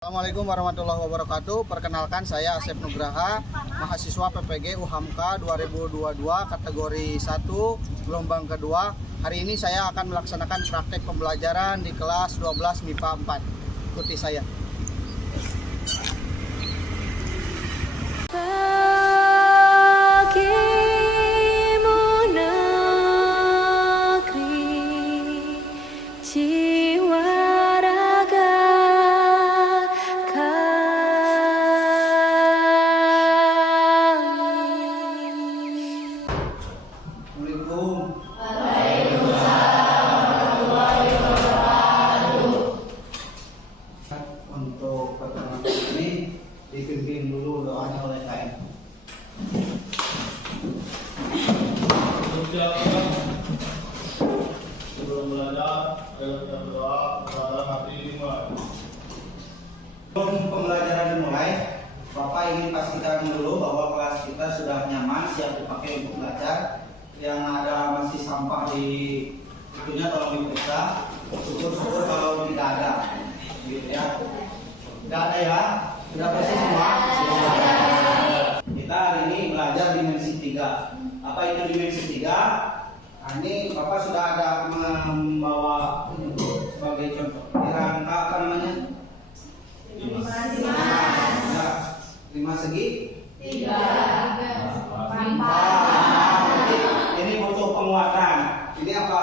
Assalamualaikum warahmatullahi wabarakatuh. Perkenalkan, saya Asep Nugraha, mahasiswa PPG UHAMKA 2022 kategori 1 gelombang kedua. Hari ini saya akan melaksanakan praktek pembelajaran di kelas 12 MIPA 4. Ikuti saya. Untuk pertemuan ini dipimpin dulu doanya oleh KM. Sebelum belajar, kita berdoa kepada hati dimulai. Sebelum pembelajaran dimulai, Bapak ingin pastikan dulu bahwa kelas kita sudah nyaman, siap dipakai untuk belajar. Yang ada masih sampah di itunya tolong diperiksa. Syukur-syukur kalau tidak ada, gitu ya. Tidak ada ya? Sudah bersih semua? Kita hari ini belajar dimensi 3. Apa itu dimensi 3? Nah, ini Bapak sudah ada membawa sebagai contoh. Rangka apa namanya? 5 segi? 3. Ini butuh penguatan. Ini apa?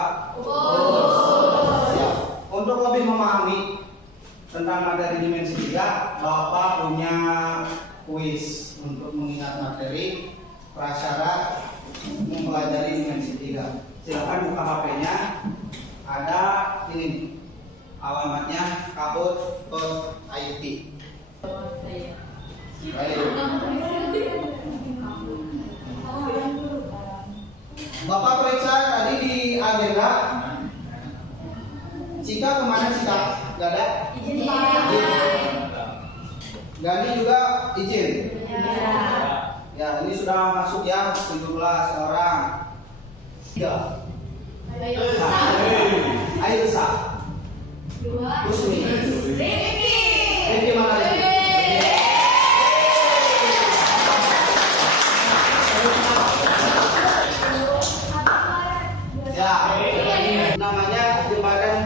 Ya. Untuk lebih memahami tentang materi dimensi 3, Bapak punya kuis untuk mengingat materi prasyarat mempelajari dimensi 3. Silakan buka HP-nya. Ada ini alamatnya kabut.it. Baik. Bapak periksa tadi di agenda. Cika kemana Cika? Gak ada? Izin. Gani juga izin? Ya, ini sudah masuk ya 17 orang. 3. Aisyah. 2. Usmi. Riki mana Riki? Ya, namanya jembatan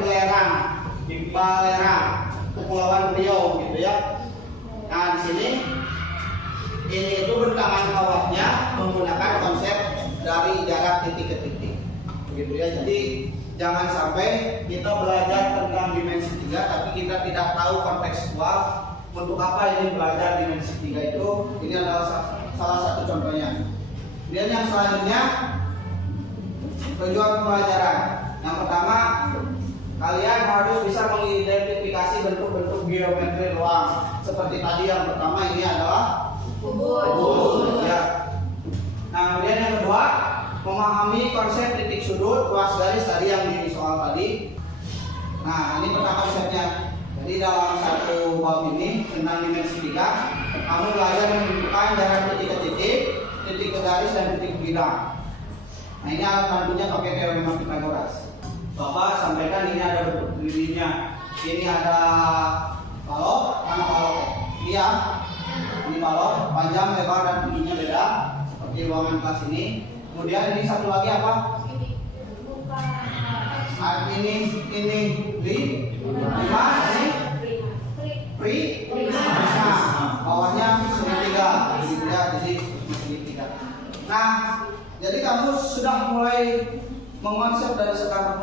Balerang, Kepulauan Riau, gitu ya. Nah, di sini ini itu bentangan kawahnya menggunakan konsep dari jarak titik ke titik, begitu ya. Jadi jangan sampai kita belajar tentang dimensi 3 tapi kita tidak tahu kontekstual untuk apa ini belajar dimensi 3 itu. Ini adalah salah satu contohnya. Kemudian yang selanjutnya, tujuan pembelajaran. Yang pertama, kalian harus bisa mengidentifikasi bentuk-bentuk geometri ruang. Seperti tadi yang pertama, ini adalah kubus. Ya. Nah, kemudian yang kedua, memahami konsep titik sudut, ruas garis tadi yang di soal tadi. Nah, ini peta konsepnya. Jadi dalam satu bab ini tentang dimensi 3, kamu belajar menentukan jarak titik ke titik, titik ke garis dan titik ke bidang. Nah, ini alat bantunya pakai teorema Pythagoras. Bapak sampaikan ini ada bentuk dirinya. Ini ada balok, mana balok? Iya. Ini balok, panjang, lebar dan tingginya beda seperti ruangan kelas ini. Kemudian ini satu lagi apa? Ini li, 5, ini pri, nah, bawahnya segitiga, gitu ya. Jadi segitiga. Nah, jadi kamu sudah mulai mengonsep dari sekarang,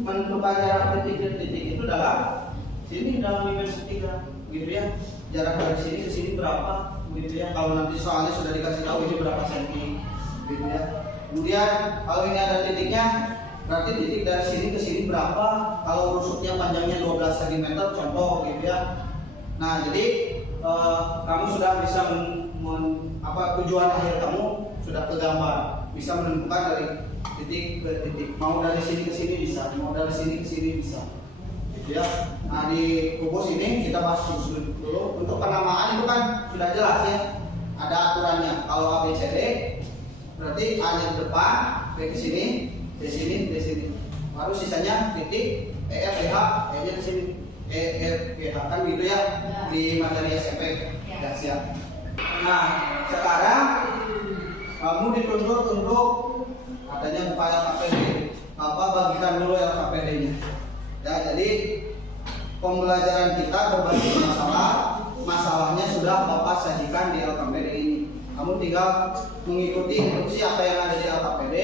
menentukan jarak titik-titik itu dalam sini, dalam dimensi 3, gitu ya. Jarak dari sini ke sini berapa, gitu ya. Kalau nanti soalnya sudah dikasih tahu ini berapa senti, gitu ya. Kemudian kalau ini ada titiknya, berarti titik dari sini ke sini berapa. Kalau rusuknya panjangnya 12 cm, contoh, gitu ya. Nah, jadi kamu sudah bisa tujuan akhir kamu sudah tergambar, bisa menentukan dari titik ke titik. Mau dari sini ke sini bisa, mau dari sini ke sini bisa, gitu ya. Nah, di kubus ini kita bahas dulu. Untuk penamaan itu kan sudah jelas ya, ada aturannya. Kalau ABCD berarti A nya di depan, B ke sini, D sini, D sini. Baru sisanya titik, E, F, G, H, E nya di sini. E, F, G, H kan gitu ya di materi SMP. Ya, siap. Nah, sekarang kamu dituntut untuk adanya buka LKPD. Bagikan dulu LKPD-nya. Ya, jadi pembelajaran kita berbasis masalahnya sudah Bapak sajikan di LKPD ini. Kamu tinggal mengikuti instruksi apa yang ada di LKPD,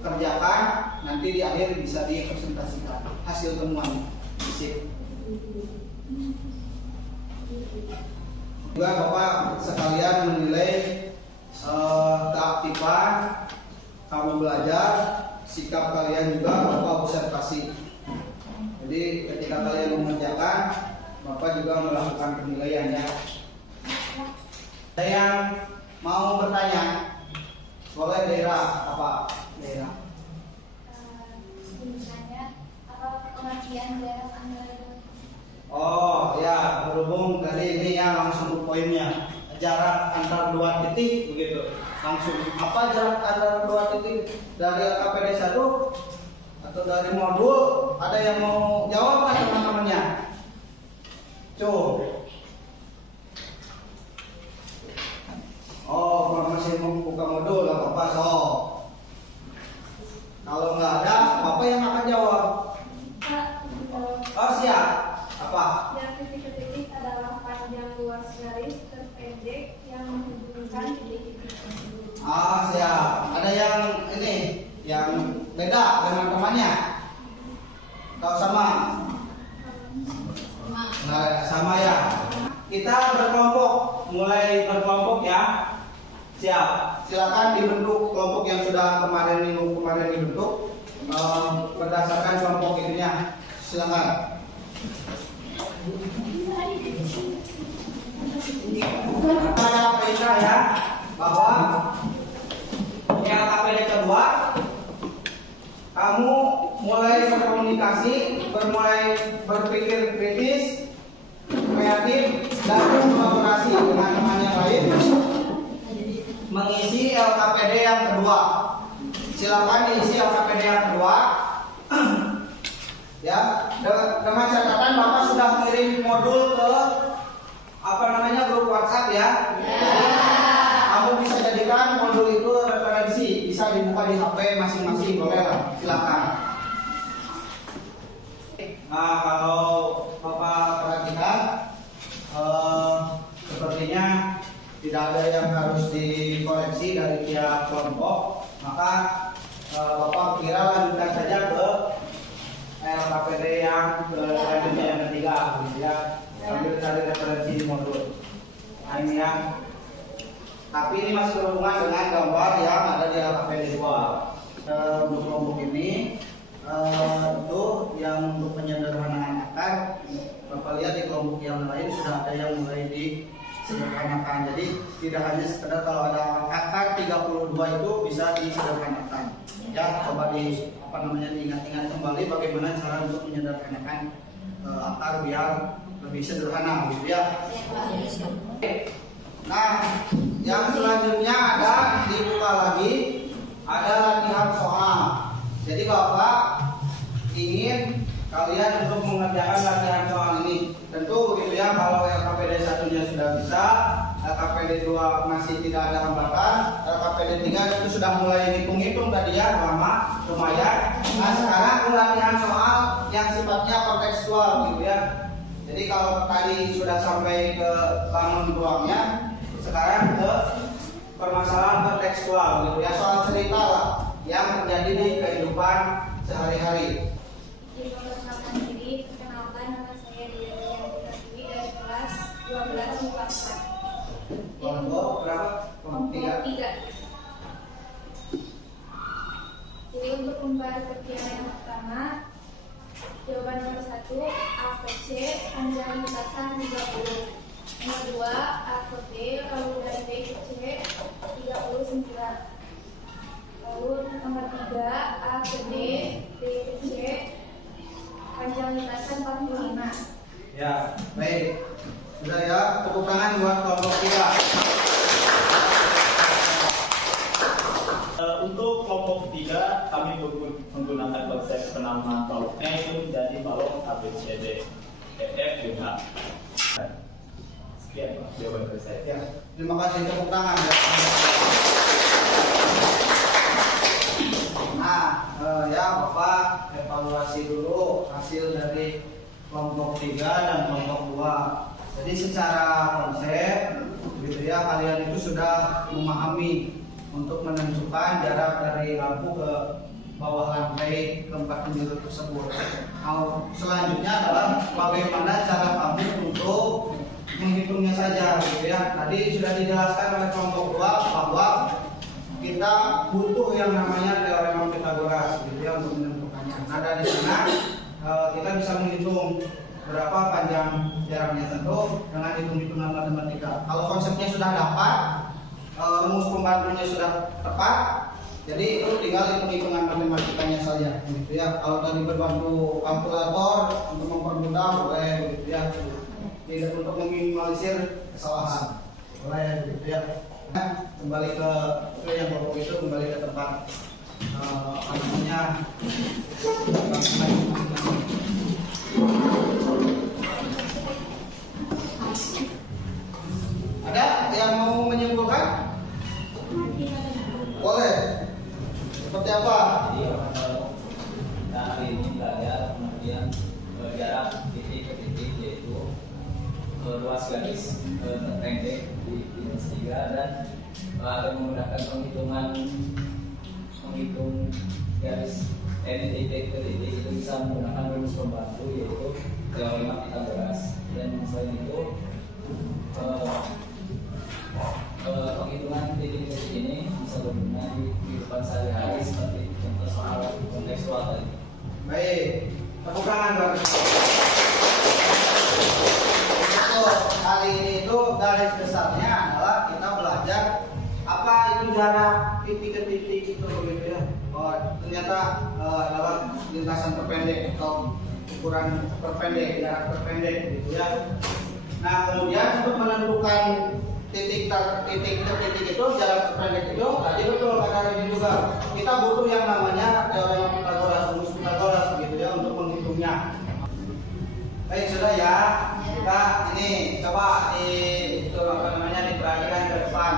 kerjakan, nanti di akhir bisa dipresentasikan hasil temuan. Sip. Juga Bapak sekalian menilai keaktifan kamu belajar, sikap kalian juga Bapak observasi. Jadi ketika kalian mengerjakan, Bapak juga melakukan penilaiannya. Ada yang mau bertanya? Boleh daerah apa? Daerah. Misalnya apa pengertian daerah Anda? Oh ya, berhubung dari ini ya langsung ke poinnya. Jarak antar dua titik begitu. Langsung apa jarak antar dua titik dari LKPD 1 atau dari modul? Ada yang mau jawab nggak teman-temannya? Coba. Oh, masih mau buka modul nggak apa-apa. So, kalau nggak ada, apa yang akan jawab? Oh siap. Apa? Yang titik-titik adalah panjang luas garis terpendek yang menghubungkan titik-titik tersebut. Ah siap. Ada yang ini, yang beda dengan temannya? Atau sama? Nah, sama ya. Kita berkelompok, mulai berkelompok ya. Siap. Silakan dibentuk kelompok yang sudah kemarin dibentuk berdasarkan kelompok itunya. Silakan. Pada perintah ya bahwa LKPD kedua kamu mulai berkomunikasi, mulai berpikir kritis, kreatif, dan kolaborasi dengan teman yang lain mengisi LKPD yang kedua. Silakan diisi LKPD yang kedua. Ya, dengan catatan Bapak sudah mengirim modul ke grup WhatsApp ya. Kamu bisa jadikan modul itu referensi, bisa dibuka di HP masing-masing, boleh lah, silakan. Nah, kalau Bapak perhatikan, sepertinya tidak ada yang harus dikoreksi dari tiap kelompok, maka Bapak kira lanjutkan saja ke LKPD yang selanjutnya yang ketiga, gitu ya. Sambil cari referensi di modul. Nah, ini yang, tapi ini masih berhubungan dengan gambar yang ada di LKPD 2. Untuk kelompok ini itu yang untuk penyederhanaan akar. Bapak lihat di kelompok yang lain sudah ada yang mulai disederhanakan. Jadi tidak hanya sekedar kalau ada akar 32 itu bisa disederhanakan. Ya, coba diingat-ingat kembali bagaimana cara untuk menyederhanakan akar biar lebih sederhana gitu ya. Nah, yang selanjutnya ada dibuka lagi, ada latihan soal. Jadi Bapak ingin kalian untuk mengerjakan latihan soal ini. Tentu begitu ya, kalau LKPD 1-nya sudah bisa, LKPD 2 masih tidak ada hambatan, LKPD 3 itu sudah mulai hitung-hitung tadi ya, lama, lumayan. Nah, sekarang latihan soal yang sifatnya kontekstual gitu ya. Jadi kalau tadi sudah sampai ke bangun ruangnya, sekarang ke permasalahan kontekstual gitu ya, soal cerita lah yang terjadi di kehidupan sehari-hari. Di perkenalkan diri, perkenalkan nama saya Dewi Yanti dari kelas 12 IPA 4. Kelompok berapa? Kelompok 3. Jadi untuk membahas kerjaan yang pertama, jawaban nomor 1 A ke C panjang lintasan 30. Nomor 2 A ke B lalu dari B ke C 39. Lalu nomor 3 A ke D B ke C panjang lintasan 45. Ya, baik. Sudah ya, tepuk tangan buat kelompok 3. Untuk kelompok 3 kami menggunakan konsep penama baloknya itu menjadi balok ABCD. EF juga. Sekian Pak jawaban dari saya. Ya, terima kasih, tepuk tangan. Nah, ya Bapak evaluasi dulu hasil dari kelompok 3 dan kelompok 2. Jadi secara konsep, gitu ya, kalian itu sudah memahami untuk menentukan jarak dari lampu ke bawah lantai tempat penjuru tersebut. Nah, selanjutnya adalah bagaimana cara kamu untuk menghitungnya saja, gitu ya. Tadi sudah dijelaskan oleh kelompok 2 bahwa kita butuh yang namanya teorema Pythagoras, gitu ya, untuk menentukannya. Nah, dari sana kita bisa menghitung berapa panjang jaraknya tentu dengan hitung-hitungan matematika. Kalau konsepnya sudah dapat, rumus pembantunya sudah tepat, jadi itu tinggal hitung-hitungan matematikanya saja, gitu ya. Kalau tadi berbantu kalkulator untuk mempermudah boleh, gitu ya. Tidak untuk meminimalisir kesalahan, boleh, gitu ya. Kembali ke yang pokok itu, kembali ke tempat namanya. Ada yang mau menyimpulkan? Boleh. Seperti apa? Jadi kita hari ini belajar kemudian jarak titik ke titik, yaitu ruas garis terpendek di minus 3, dan akan menggunakan menghitung garis titik ke titik itu bisa menggunakan rumus pembantu, yaitu teorema Pythagoras. Dan selain itu penghitungan titik ke titik ini bisa berguna di kehidupan sehari-hari seperti contoh soal kontekstual tadi. Baik, tepuk tangan Bang. Kali ini itu garis besarnya adalah kita belajar apa itu jarak titik ke titik itu, gitu ya. Oh, ternyata adalah lintasan terpendek atau ukuran terpendek, jarak terpendek, gitu ya. Nah, kemudian untuk menentukan titik ke titik itu, jarak terpendek itu, tadi betul kata ini juga, kita butuh yang namanya teorema Pythagoras, rumus Pythagoras, gitu ya, untuk menghitungnya. Baik, sudah ya. Kita ini coba diperhatikan ke depan.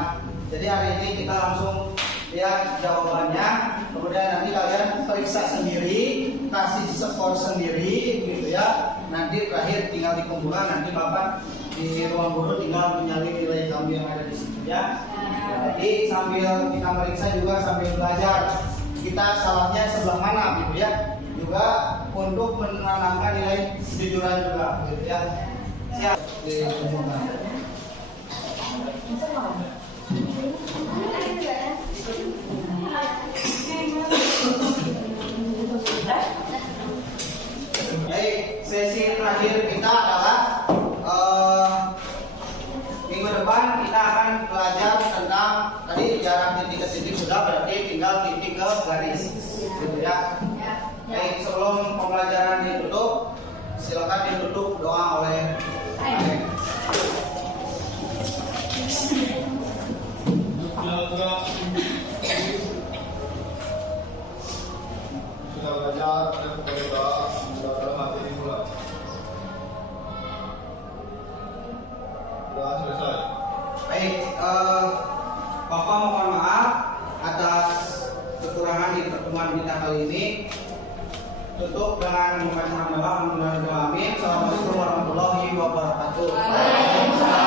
Jadi hari ini kita langsung lihat jawabannya, kemudian nanti kalian periksa sendiri, kasih skor sendiri, gitu ya. Nanti terakhir tinggal dikumpulkan, nanti Bapak di ruang guru tinggal menyalin nilai kamu yang ada di sini ya. Jadi sambil kita meriksa juga sambil belajar kita salahnya sebelah mana, gitu ya. Juga untuk menanamkan nilai kejujuran juga, gitu ya. Siap dikumpulkan. Baik, sesi terakhir kita adalah minggu depan kita akan belajar tentang tadi jarak titik ke titik sudah, berarti tinggal titik ke garis, gitu ya. Baik, sebelum pembelajaran ditutup, silakan ditutup doa oleh Sudah belajar dan berdoa, sudah dalam hati ini pula. Sudah selesai. Baik, Bapak mohon maaf atas kekurangan di pertemuan kita kali ini. Tutup dengan membaca hamdalah. Assalamualaikum warahmatullahi wabarakatuh.